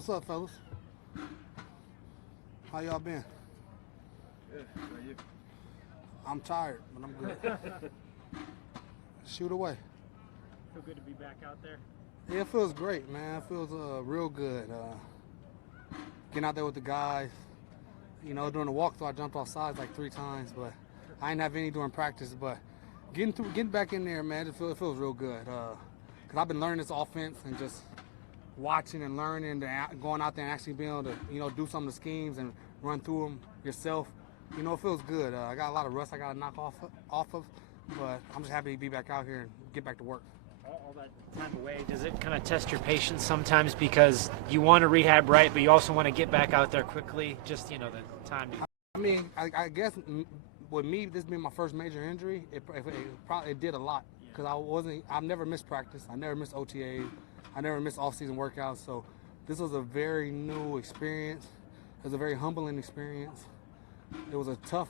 What's up, fellas? How y'all been? Good. How are you? I'm tired, but I'm good. Shoot away. Feel good to be back out there? Yeah, it feels great, man. It feels real good. Getting out there with the guys. You know, during the walkthrough, I jumped off sides like 3 times, but I didn't have any during practice. But getting back in there, man, it feels real good. Because I've been learning this offense and just watching and learning, and going out there and actually being able to, you know, do some of the schemes and run through them yourself. You know, it feels good. I got a lot of rust I got to knock off of, but I'm just happy to be back out here and get back to work. All that time away, does it kind of test your patience sometimes because you want to rehab right, but you also want to get back out there quickly? Just, you know, the time. I mean, I guess with me, this being my first major injury, it probably did a lot because I've never missed practice. I never missed OTAs. I never missed off-season workouts. So this was a very new experience. It was a very humbling experience. It was a tough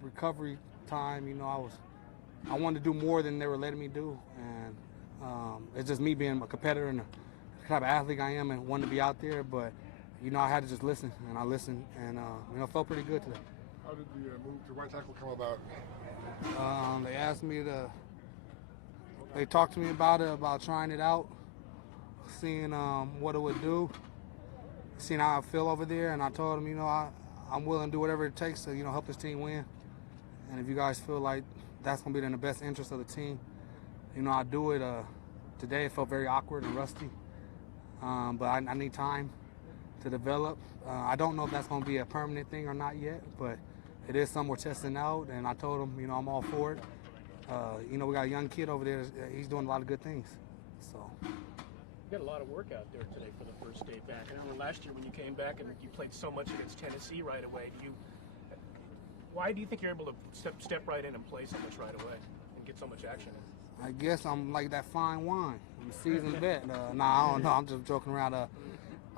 recovery time. You know, I wanted to do more than they were letting me do, and it's just me being a competitor and the type of athlete I am and wanting to be out there. But you know, I had to just listen, and I listened, and you know, it felt pretty good today. How did the move to right tackle come about? They asked me to. They talked to me about it, about trying it out, seeing what it would do, seeing how I feel over there, and I told them, you know, I'm willing to do whatever it takes to, you know, help this team win. And if you guys feel like that's going to be in the best interest of the team, you know, I do it. Today it felt very awkward and rusty, but I need time to develop. I don't know if that's going to be a permanent thing or not yet, but it is something we're testing out, and I told him, you know, I'm all for it. You know, we got a young kid over there. He's doing a lot of good things. So. You got a lot of work out there today for the first day back. I remember last year when you came back and you played so much against Tennessee right away. Why do you think you're able to step right in and play so much right away and get so much action in? I guess I'm like that fine wine. I'm a seasoned vet. Nah, I don't know. I'm just joking around. I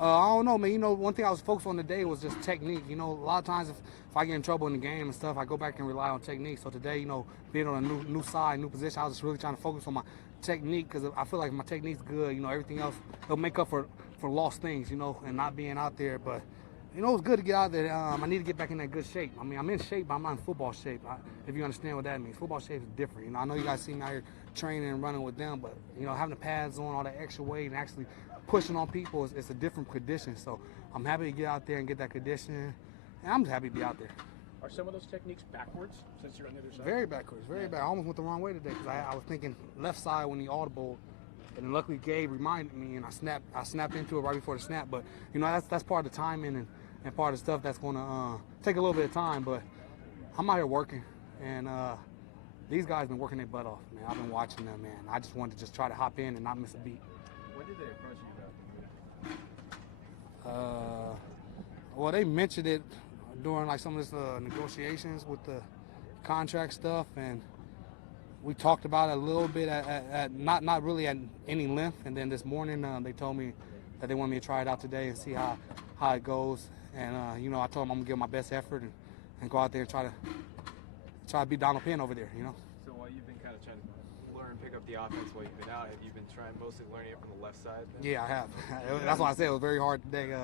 don't know, man. You know, one thing I was focused on today was just technique. You know, a lot of times if I get in trouble in the game and stuff, I go back and rely on technique. So today, you know, being on a new side, new position, I was just really trying to focus on my technique because I feel like if my technique's good, you know, everything else, it'll make up for lost things, you know, and not being out there. But, you know, it was good to get out there. I need to get back in that good shape. I mean, I'm in shape, but I'm not in football shape, if you understand what that means. Football shape is different. You know, I know you guys see me out here training and running with them, but, you know, having the pads on, all that extra weight, and actually pushing on people, it's a different condition. So I'm happy to get out there and get that condition, and I'm just happy to be out there. Are some of those techniques backwards since you're on the other side? Very backwards, very bad. I almost went the wrong way today because I was thinking left side when he audible, and then luckily Gabe reminded me, and I snapped into it right before the snap. But you know, that's part of the timing and part of the stuff that's going to take a little bit of time. But I'm out here working, and these guys been working their butt off, man. I've been watching them, man. I just wanted to just try to hop in and not miss a beat. When did they approach you about that? Well, they mentioned it during like some of this negotiations with the contract stuff, and we talked about it a little bit at not really at any length. And then this morning they told me that they want me to try it out today and see how it goes. And you know, I told them I'm gonna give my best effort and go out there and try to beat Donald Penn over there. You know. So while you've been kind of trying to pick up the offense while you've been out, have you been trying mostly learning it from the left side? Yeah, I have. That's why I said it was very hard today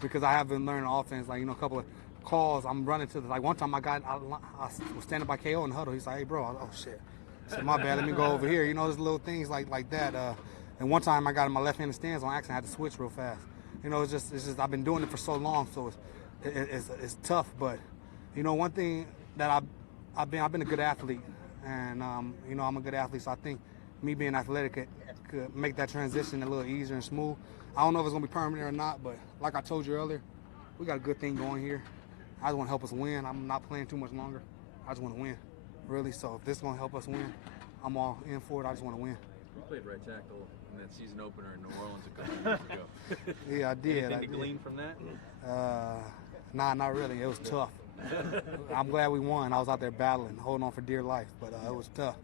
because I have been learning offense. Like, you know, a couple of calls, I'm running to like one time I was standing by KO in the huddle. He's like, hey, bro, oh shit. I said, my bad, let me go over here. You know, there's little things like that. And one time I got in my left-handed stance on accident. I had to switch real fast. You know, it's just I've been doing it for so long, so it's tough. But you know, one thing that I've been a good athlete, and you know, I'm a good athlete. So I think me being athletic could make that transition a little easier and smooth. I don't know if it's gonna be permanent or not, but like I told you earlier, we got a good thing going here. I just want to help us win. I'm not playing too much longer. I just want to win, really. So if this is going to help us win, I'm all in for it. I just want to win. You played right tackle in that season opener in New Orleans a couple years ago. Yeah, I did. Anything to glean from that? Nah, not really. It was tough. I'm glad we won. I was out there battling, holding on for dear life, but it was tough.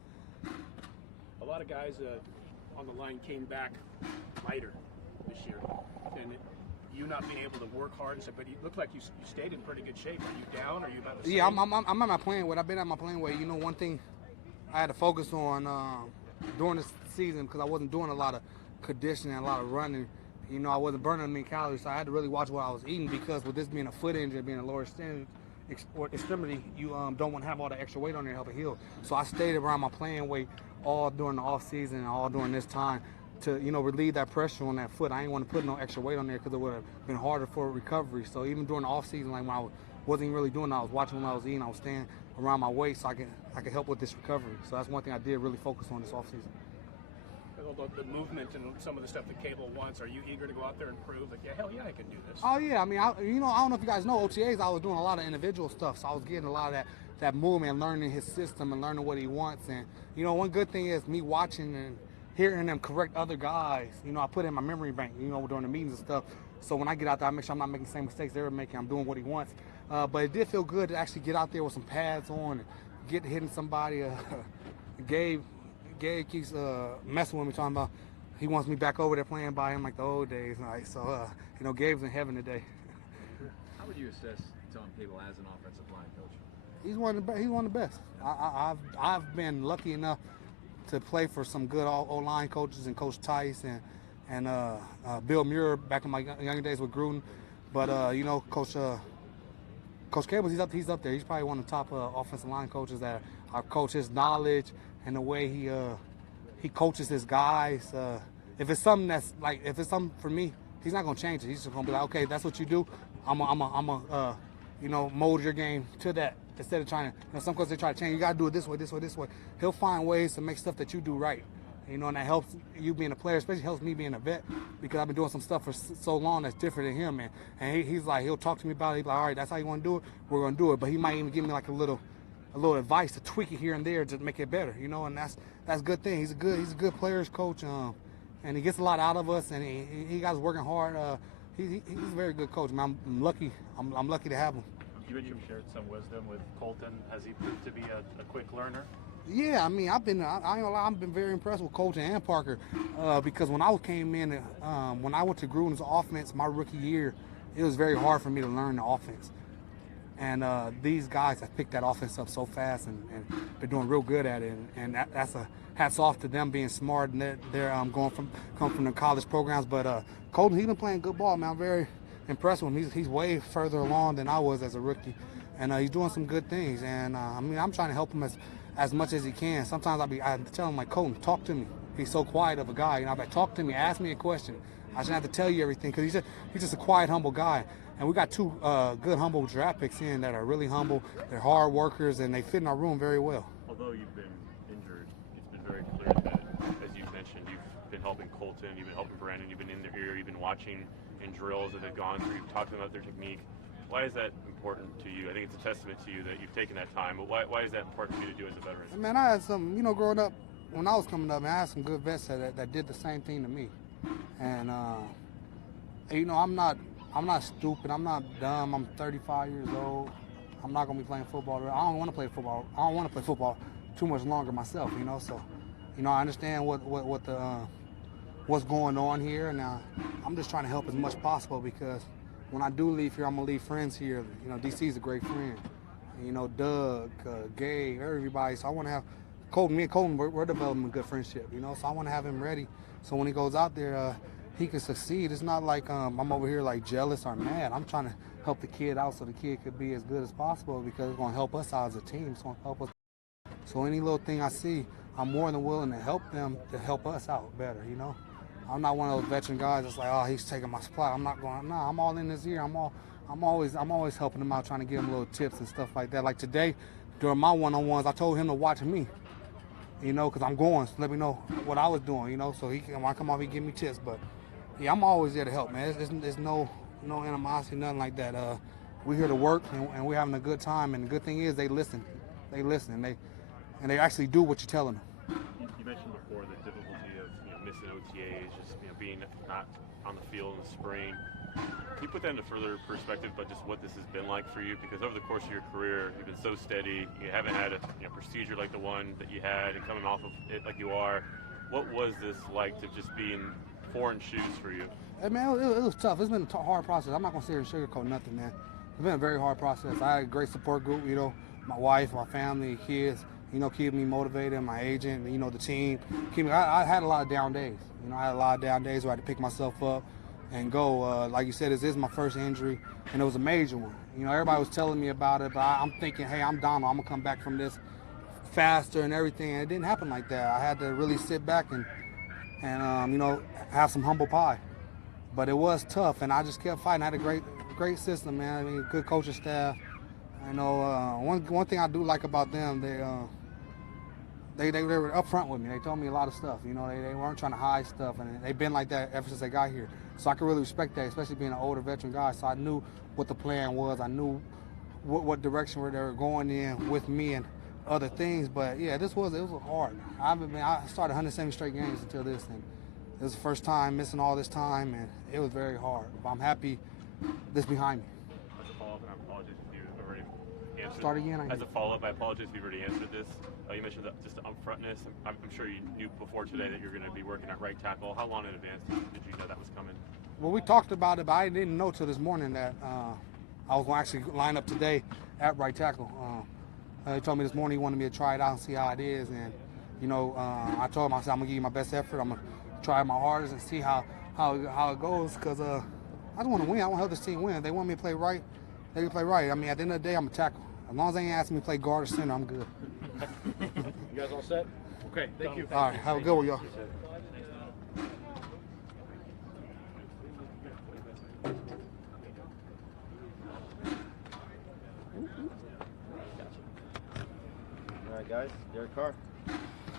A lot of guys on the line came back lighter this year, and you not being able to work hard and stuff, but it looked like you stayed in pretty good shape. Are you down? Or are you about to? Yeah, I'm at my playing weight. I've been at my playing weight. You know, one thing I had to focus on during this season because I wasn't doing a lot of conditioning, a lot of running. you know, I wasn't burning many calories, so I had to really watch what I was eating because with this being a foot injury, being a lower extremity, you don't want to have all the extra weight on there to help it heal. So I stayed around my playing weight all during the off season and all during this time to, you know, relieve that pressure on that foot. I didn't want to put no extra weight on there because it would have been harder for recovery. So even during the off season, like when I wasn't really doing that, I was watching when I was eating, I was staying around my weight so I could help with this recovery. So that's one thing I did really focus on this off season. The movement and some of the stuff that Cable wants, are you eager to go out there and prove that, yeah, hell yeah, I can do this? Oh, yeah. I mean, I don't know if you guys know, OTAs, I was doing a lot of individual stuff. So I was getting a lot of that movement, learning his system and learning what he wants. And, you know, one good thing is me watching and hearing them correct other guys. You know, I put it in my memory bank, you know, during the meetings and stuff. So when I get out there, I make sure I'm not making the same mistakes they were making. I'm doing what he wants. But it did feel good to actually get out there with some pads on and get hitting somebody. Gabe keeps messing with me, talking about he wants me back over there playing by him like the old days. Right? So, you know, Gabe's in heaven today. How would you assess Tom Cable as an offensive line coach? He's one of the best. I've been lucky enough to play for some good O-line coaches and Coach Tice and Bill Muir back in my younger days with Gruden. But you know, Coach Cable, he's up there. He's probably one of the top offensive line coaches that I coach. His knowledge and the way he coaches his guys. If it's something for me, he's not gonna change it. He's just gonna be like, okay, that's what you do. I'm you know, mold your game to that instead of trying to. You know, some coaches they try to change. You gotta do it this way, this way, this way. He'll find ways to make stuff that you do right. You know, and that helps you being a player, especially helps me being a vet because I've been doing some stuff for so long that's different than him. And he's like, he'll talk to me about it. He's like, all right, that's how you want to do it. We're gonna do it. But he might even give me like a little advice to tweak it here and there to make it better. You know, and that's a good thing. He's a good players coach, and he gets a lot out of us. And he got us working hard. He's a very good coach. Man, I'm lucky. I'm lucky to have him. You mentioned you shared some wisdom with Colton. Has he proved to be a quick learner? Yeah, I mean, I ain't gonna lie, I've been very impressed with Colton and Parker because when I came in, when I went to Gruden's offense my rookie year, it was very hard for me to learn the offense. And these guys have picked that offense up so fast and been doing real good at it. And that's a hats off to them being smart and they're come from the college programs. But Colton, he's been playing good ball, man. I'm very impressed with him. He's way further along than I was as a rookie, and he's doing some good things. And I mean, I'm trying to help him as much as he can. Sometimes I tell him like, Colton, talk to me. He's so quiet of a guy. You know, I'm like, talk to me, ask me a question. I shouldn't have to tell you everything because he's just a quiet, humble guy. And we got two good, humble draft picks in that are really humble. They're hard workers, and they fit in our room very well. Although you've been injured, it's been very clear that, as you mentioned, you've been helping Colton, you've been helping Brandon, you've been in their ear, you've been watching in drills that they've gone through, you've talked to them about their technique. Why is that important to you? I think it's a testament to you that you've taken that time, but why is that important for you to do as a veteran? Man, I had some, you know, growing up, when I was coming up, man, I had some good vets that did the same thing to me. And, you know, I'm not stupid. I'm not dumb. I'm 35 years old. I'm not going to be playing football. I don't want to play football. I don't want to play football too much longer myself, you know. So, you know, I understand what's going on here, and I'm just trying to help as much possible because when I do leave here, I'm going to leave friends here. You know, DC's a great friend. You know, Doug, Gabe, everybody. So I want to have Colton. Me and Colton, we're developing a good friendship, you know. So I want to have him ready so when he goes out there, he can succeed. It's not like I'm over here like jealous or mad. I'm trying to help the kid out so the kid could be as good as possible because it's going to help us out as a team. It's going to help us. So any little thing I see, I'm more than willing to help them to help us out better, you know. I'm not one of those veteran guys that's like, oh, he's taking my spot. I'm not going. No, I'm all in this year. I'm always helping him out, trying to give him little tips and stuff like that. Like today, during my one-on-ones, I told him to watch me, you know, because I'm going. So let me know what I was doing, you know. So when I come off, he give me tips, but. Yeah, I'm always there to help, man. There's no animosity, nothing like that. We're here to work, and we're having a good time. And the good thing is they listen, and they actually do what you're telling them. You mentioned before the difficulty of missing OTAs, just being not on the field in the spring. Can you put that into further perspective, but just what this has been like for you? Because over the course of your career, you've been so steady. You haven't had a procedure like the one that you had, and coming off of it like you are. What was this like to just be in foreign shoes for you? Hey, man, it was tough. It's been a hard process. I'm not going to sit here and sugarcoat nothing, man. It's been a very hard process. I had a great support group, you know, my wife, my family, kids, you know, keeping me motivated, my agent, you know, the team. I had a lot of down days. You know, I had a lot of down days where I had to pick myself up, and go. Like you said, this is my first injury, and it was a major one. Everybody was telling me about it, but I'm thinking, hey, I'm Donald. I'm gonna come back from this faster and everything. And it didn't happen like that. I had to really sit back and have some humble pie. But it was tough, and I just kept fighting. I had a great system, man. I mean, good coaching staff. One thing I do like about them, they were upfront with me. They told me a lot of stuff. They weren't trying to hide stuff, and they've been like that ever since they got here. So I could really respect that, especially being an older veteran guy. So I knew what the plan was. I knew what direction they were going in with me and other things. But yeah, it was hard. I started 170 straight games until this, and it was the first time missing all this time, and it was very hard. But I'm happy this behind me. As a follow-up, and I apologize if you've already answered. Start again. As a follow-up, I apologize if you've already answered this. You mentioned just the upfrontness. I'm sure you knew before today that you're going to be working at right tackle. How long in advance did you know that was coming? Well, we talked about it, but I didn't know till this morning that I was going to actually line up today at right tackle. He told me this morning he wanted me to try it out and see how it is. And, I told him, I said, I'm going to give you my best effort. I'm going to try my hardest and see how it goes, because I just want to win. I want to help this team win. If they want me to play right, they can play right. I mean, at the end of the day, I'm a tackle. As long as they ain't asking me to play guard or center, I'm good. You guys all set? Okay, thank you. All right, have a good one, y'all. All right, guys. Derek Carr.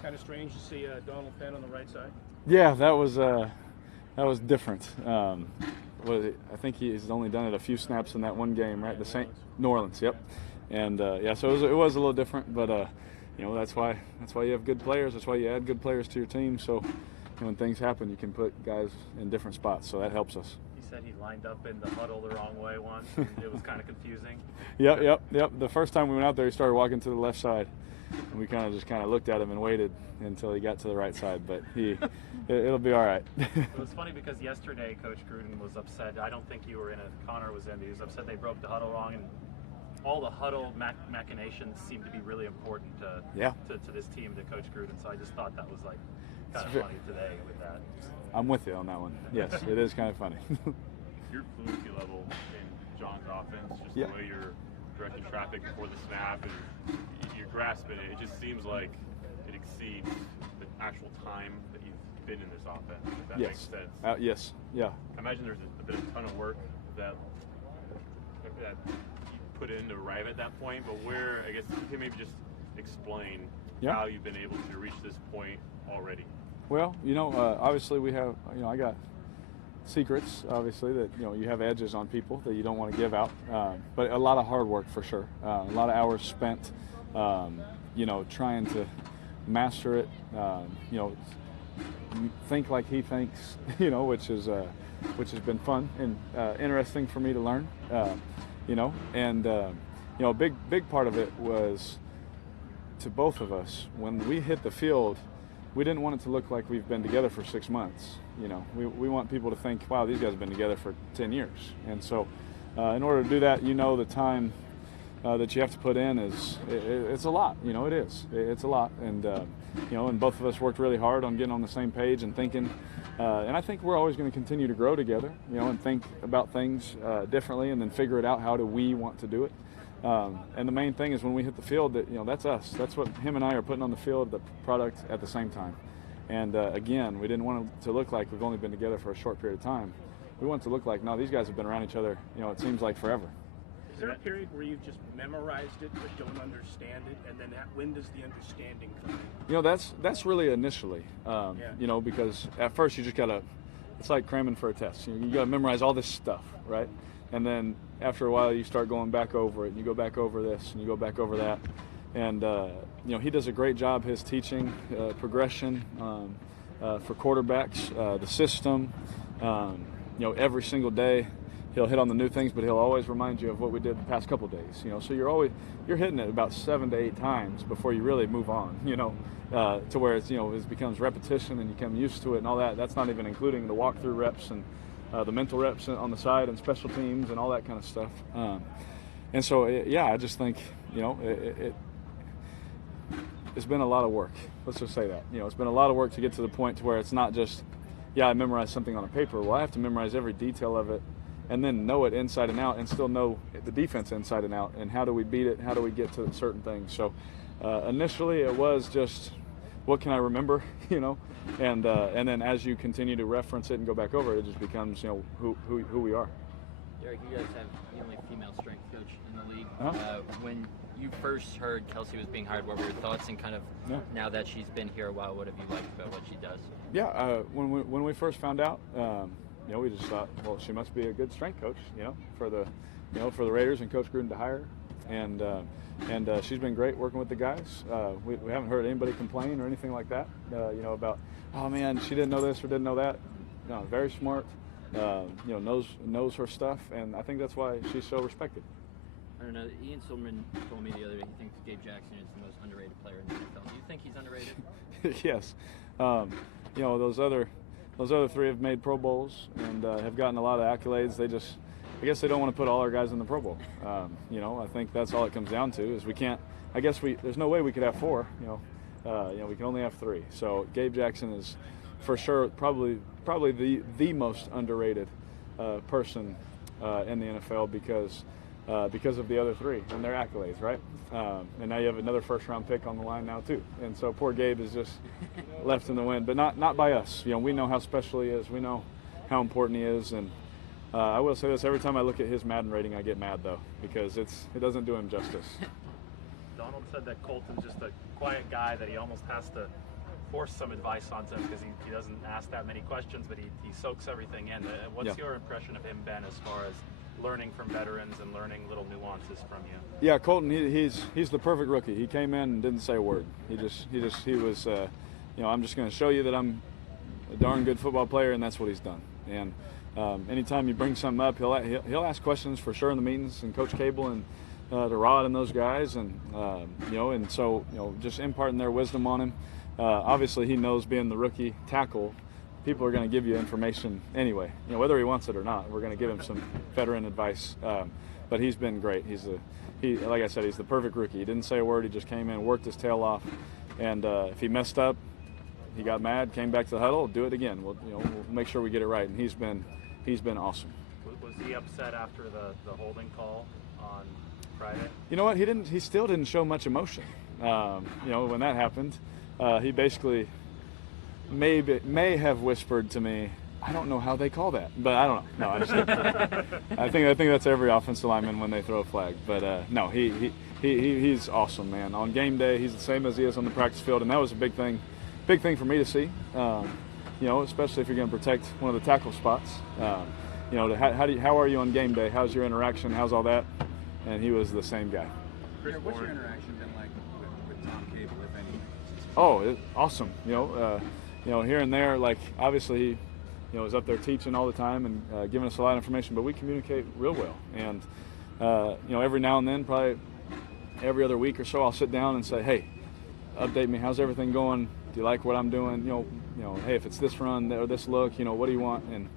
Kind of strange to see Donald Penn on the right side. Yeah, that was different. I think he's only done it a few snaps in that one game, right? New Orleans, yep. And so it was a little different, but that's why you have good players. That's why you add good players to your team. So when things happen, you can put guys in different spots. So that helps us. He said he lined up in the huddle the wrong way once. It was kind of confusing. Yep. The first time we went out there, he started walking to the left side, and we kind of looked at him and waited until he got to the right side. But it'll be all right. It was funny because yesterday Coach Gruden was upset. I don't think you were in it. Connor was in. He was upset they broke the huddle wrong, and all the huddle machinations seem to be really important to this team, to Coach Gruden. So I just thought that was kind of funny today with that. I'm with you on that one. Yes, it is kind of funny. Your fluency level in John's offense, just the way you're directing traffic before the snap and you're grasping it, it just seems like it exceeds the actual time that you've been in this offense, if that makes sense. Yes, yeah. I imagine there's a ton of work that you put in to arrive at that point, but where, I guess, you can maybe just explain how you've been able to reach this point already. Well, obviously we have, I got secrets, obviously, that, you have edges on people that you don't want to give out, but a lot of hard work for sure. A lot of hours spent, trying to master it, think like he thinks, which has been fun and interesting for me to learn, a big part of it was to both of us. When we hit the field, we didn't want it to look like we've been together for 6 months. We want people to think, wow, these guys have been together for 10 years. And so in order to do that, the time that you have to put in it's a lot. It is. It's a lot. And, and both of us worked really hard on getting on the same page and thinking. And I think we're always going to continue to grow together, and think about things differently, and then figure it out, how do we want to do it. And the main thing is when we hit the field, that that's us. That's what him and I are putting on the field, the product at the same time. And again, we didn't want it to look like we've only been together for a short period of time. We want it to look like, no, these guys have been around each other, it seems like forever. Is there a period where you've just memorized it but don't understand it, and then when does the understanding come? That's really initially, because at first you just gotta, it's like cramming for a test. You gotta memorize all this stuff, right? And then after a while you start going back over it, and you go back over this, and you go back over that. And, he does a great job, his teaching, progression for quarterbacks, the system, every single day. He'll hit on the new things, but he'll always remind you of what we did the past couple days. So you're hitting it about 7 to 8 times before you really move on. To where it's it becomes repetition and you become used to it and all that. That's not even including the walkthrough reps and the mental reps on the side and special teams and all that kind of stuff. And so I just think it's been a lot of work. Let's just say that. It's been a lot of work to get to the point to where it's not just yeah, I memorized something on a paper. Well, I have to memorize every detail of it and then know it inside and out and still know the defense inside and out and how do we beat it, how do we get to certain things. So initially it was just what can I remember, you know, and then as you continue to reference it and go back over it, it just becomes, you know, who we are. Derek, you guys have the only female strength coach in the league. Uh-huh. When you first heard Kelsey was being hired, what were your thoughts? And kind of now that she's been here a while, what have you liked about what she does? Yeah, when we first found out, you know, we just thought, well, she must be a good strength coach, you know, for the Raiders and Coach Gruden to hire her. And she's been great working with the guys. We haven't heard anybody complain or anything like that, you know, about, oh man, she didn't know this or didn't know that. No, very smart, you know, knows her stuff, and I think that's why she's so respected. I don't know. Ian Silverman told me the other day he thinks Gabe Jackson is the most underrated player in the NFL. Do you think he's underrated? Yes. You know, those other three have made Pro Bowls and have gotten a lot of accolades. I guess they don't want to put all our guys in the Pro Bowl. You know, I think that's all it comes down to is we can't. I guess there's no way we could have four. You know, we can only have three. So Gabe Jackson is, for sure, probably the most underrated person in the NFL because of the other three and their accolades, right? And now you have another first-round pick on the line now too. And so poor Gabe is just left in the wind, but not by us. You know, we know how special he is. We know how important he is, and I will say this: every time I look at his Madden rating, I get mad though because it doesn't do him justice. Donald said that Colton's just a quiet guy that he almost has to force some advice onto him because he doesn't ask that many questions, but he soaks everything in. What's your impression of him, Ben, as far as learning from veterans and learning little nuances from you? Yeah, Colton, he's the perfect rookie. He came in and didn't say a word. He was, you know, I'm just going to show you that I'm a darn good football player, and that's what he's done. And anytime you bring something up, he'll ask questions for sure in the meetings, and Coach Cable and to Rod and those guys, and you know, and so you know, just imparting their wisdom on him. Obviously, he knows being the rookie tackle, people are going to give you information anyway. You know, whether he wants it or not, we're going to give him some veteran advice. But he's been great. Like I said, he's the perfect rookie. He didn't say a word. He just came in, worked his tail off, and if he messed up, he got mad, came back to the huddle, do it again. We'll make sure we get it right. And he's been awesome. Was he upset after the holding call on Friday? You know what? He still didn't show much emotion. You know, when that happened, he basically may have whispered to me, I don't know how they call that, but I don't know. No, I just I think that's every offensive lineman when they throw a flag. But no, he's awesome, man. On game day, he's the same as he is on the practice field, and that was a big thing for me to see. You know, especially if you're going to protect one of the tackle spots. You know, how are you on game day? How's your interaction? How's all that? And he was the same guy. What's your interaction been like with Tom Cable, if any? Oh, awesome. You know, here and there, like obviously, he, you know, is up there teaching all the time and giving us a lot of information, but we communicate real well. And you know, every now and then, probably every other week or so, I'll sit down and say, hey, update me. How's everything going? Do you like what I'm doing? You know, hey, if it's this run or this look, you know, what do you want? And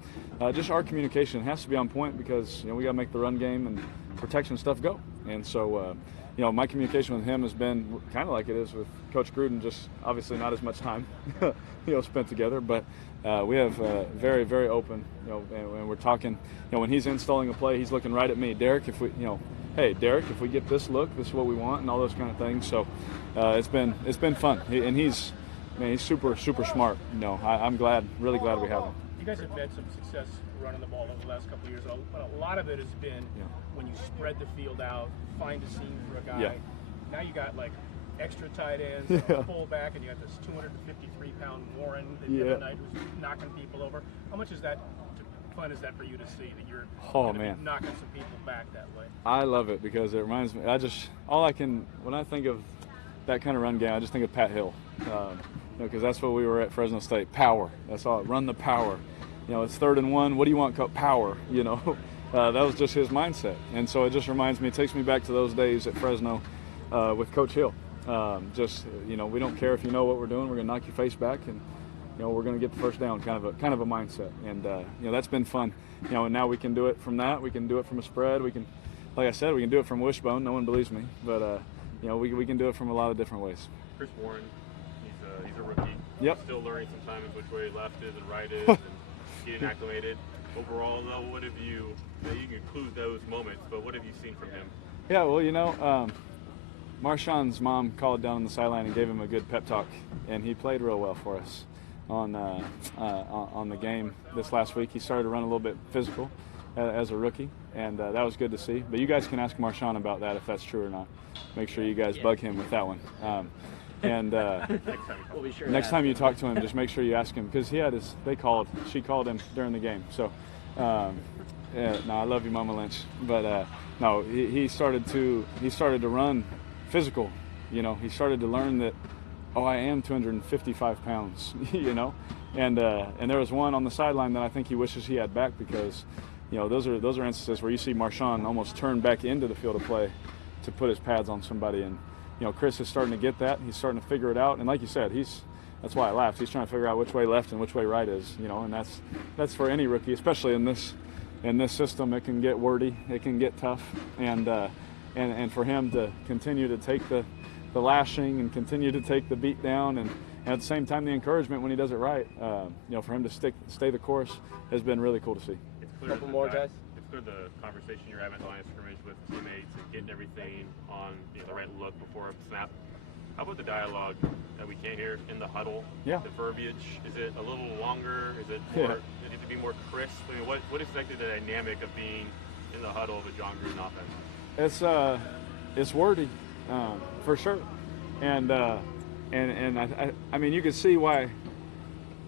just our communication has to be on point because, you know, we got to make the run game and protection stuff go. And so, you know, my communication with him has been kind of like it is with Coach Gruden, just obviously not as much time, you know, spent together. But we have very, very open, you know, and we're talking, you know, when he's installing a play, he's looking right at me. Derek, if we, you know, hey, Derek, if we get this look, this is what we want, and all those kind of things. So it's been fun. He's super, super smart. You know, I'm really glad we have him. You guys have had some success running the ball over the last couple of years. A lot of it has been when you spread the field out, find a seam for a guy. Now you got like extra tight ends, a fullback, and you got this 253-pound Warren the other night who's knocking people over. How much is that fun is that for you to see that you're knocking some people back that way? I love it because it reminds me. When I think of that kind of run game, I just think of Pat Hill. Because that's what we were at Fresno State. Power. That's all. Run the power. You know, it's 3rd and 1. What do you want? Power. You know, that was just his mindset. And so it just reminds me. It takes me back to those days at Fresno with Coach Hill. Just, you know, we don't care if you know what we're doing. We're going to knock your face back, and you know, we're going to get the first down. Kind of a mindset. And you know, that's been fun. You know, and now we can do it from that. We can do it from a spread. We can, like I said, we can do it from wishbone. No one believes me, but you know, we can do it from a lot of different ways. Chris Warren. He's a rookie. Yep. Still learning sometimes which way left is and right is, and getting acclimated. Overall, though, what have you can include those moments, but what have you seen from him? Yeah, well, Marshawn's mom called down on the sideline and gave him a good pep talk, and he played real well for us on the game this last week. He started to run a little bit physical as a rookie, and that was good to see. But you guys can ask Marshawn about that if that's true or not. Make sure you guys bug him with that one. We'll be sure next time you talk to him, just make sure you ask him, because she called him during the game. So, yeah, no, I love you, Mama Lynch. But no, he started to run physical. You know, he started to learn that, oh, I am 255 pounds. You know, and there was one on the sideline that I think he wishes he had back, because, you know, those are instances where you see Marshawn almost turn back into the field of play to put his pads on somebody. And you know, Chris is starting to get that. He's starting to figure it out. And like you said, that's why I laughed. He's trying to figure out which way left and which way right is, you know, and that's for any rookie, especially in this system. It can get wordy, it can get tough, and for him to continue to take the lashing and continue to take the beat down, and at the same time the encouragement when he does it right, you know, for him to stay the course has been really cool to see. It's clear Couple more, guys. It's clear the conversation you're having at the line of scrimmage with teammates and getting everything on, you know, the right look before a snap. How about the dialogue that we can't hear in the huddle? Yeah. The verbiage, is it a little longer? Is it more? Does it need to be more crisp? I mean, what is exactly the dynamic of being in the huddle of a John Gruden offense? It's wordy, for sure, and I mean, you can see why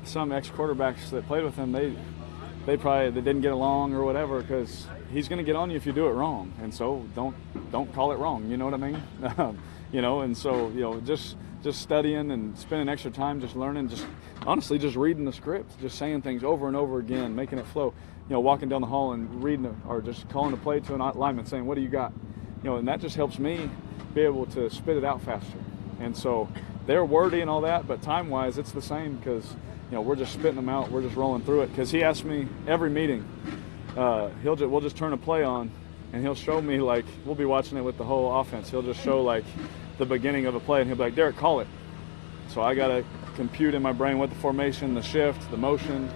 some ex-quarterbacks that played with him, they didn't get along or whatever, because he's going to get on you if you do it wrong, and so don't call it wrong. You know what I mean? You know, and so, you know, just studying and spending extra time just learning, just honestly just reading the script, just saying things over and over again, making it flow. You know, walking down the hall and reading it, or just calling a play to an lineman saying, "What do you got?" You know, and that just helps me be able to spit it out faster. And so they're wordy and all that, but time-wise, it's the same, because, you know, we're just spitting them out, we're just rolling through it. Because he asks me every meeting, we'll just turn a play on, and he'll show me, like, we'll be watching it with the whole offense. He'll just show, like, the beginning of a play, and he'll be like, "Derek, call it." So I got to compute in my brain what the formation, the shift, the motion,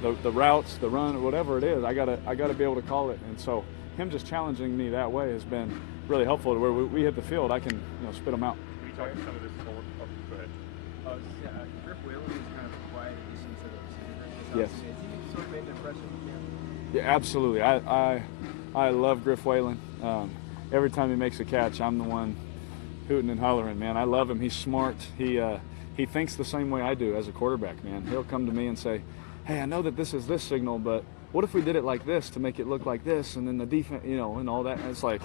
the routes, the run, whatever it is. I gotta be able to call it. And so him just challenging me that way has been really helpful, to where we hit the field, I can, you know, spit them out. We talked some of this. Go ahead. Griff Whalen is kind of a quiet addition to the Yes. Has he sort of made an impression on you? Yeah, absolutely. I love Griff Whalen. Every time he makes a catch, I'm the one hooting and hollering, man. I love him. He's smart. He thinks the same way I do as a quarterback, man. He'll come to me and say, "Hey, I know that this is this signal, but what if we did it like this to make it look like this?" And then the defense, you know, and all that. And it's like,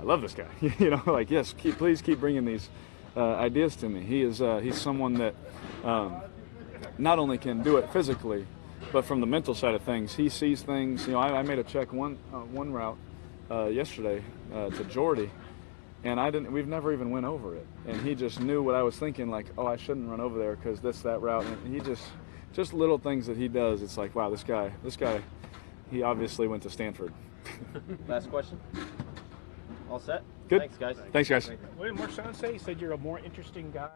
I love this guy. You know, like, yes, please keep bringing these ideas to me. He's someone that not only can do it physically, but from the mental side of things, he sees things. You know, I made a check one route yesterday to Jordy, and we've never even went over it. And he just knew what I was thinking, like, oh, I shouldn't run over there because that route. And he just little things that he does. It's like, wow, this guy, he obviously went to Stanford. Last question. All set? Good. Thanks, guys. Thanks, guys. What did Marshawn say? He said you're a more interesting guy